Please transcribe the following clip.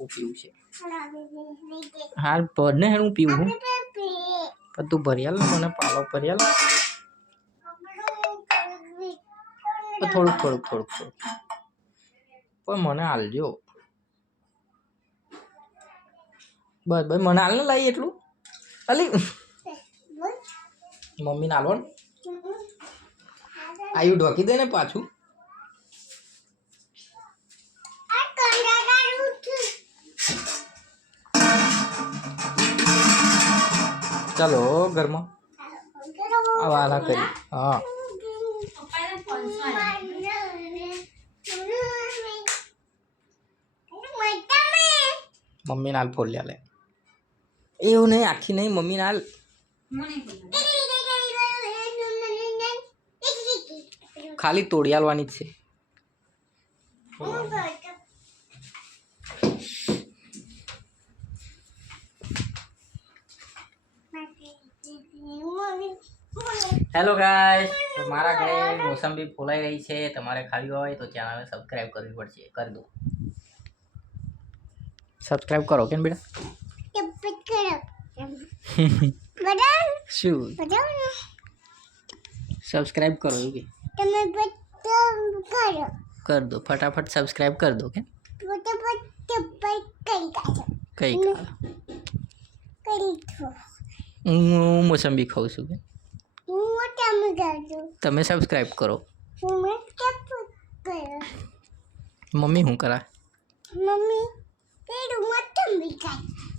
હું પીવું છે હાલ ભર ને હું પીવું હું પણ તું ભરિયાલ ને મને પાલો ભરિયાલ થોડુંક પણ મને હાલજો બસ ભાઈ મને હાલ ને લાવી એટલું અલી મમ્મી ને હાલો ને આયુ ઢોકી દે ને પાછું ચાલો ઘરમાં આ વાલા કરી હા મમ્મી નાલ ફોડ લે એવું નહીં આખી નહીં મમ્મી નાલ ખાલી તોડી આલવાની જ છે હેલો ગાઈસ મારા ઘરે મોસંબી ફોલાઈ રહી છે તમારે ખાવી હોય તો ચેનલને સબસ્ક્રાઇબ કરવી પડશે કરી દો સબસ્ક્રાઇબ કરો કેમ બેટા શું સબસ્ક્રાઇબ કરો એવું कर दो फटाफट सब्सक्राइब कर दो क्या कई હું મોસંબી ખાઉં છું કે તમે સબસ્ક્રાઇબ કરો મમ્મી શું કરા મમ્મી પેલું મોસંબી ખાય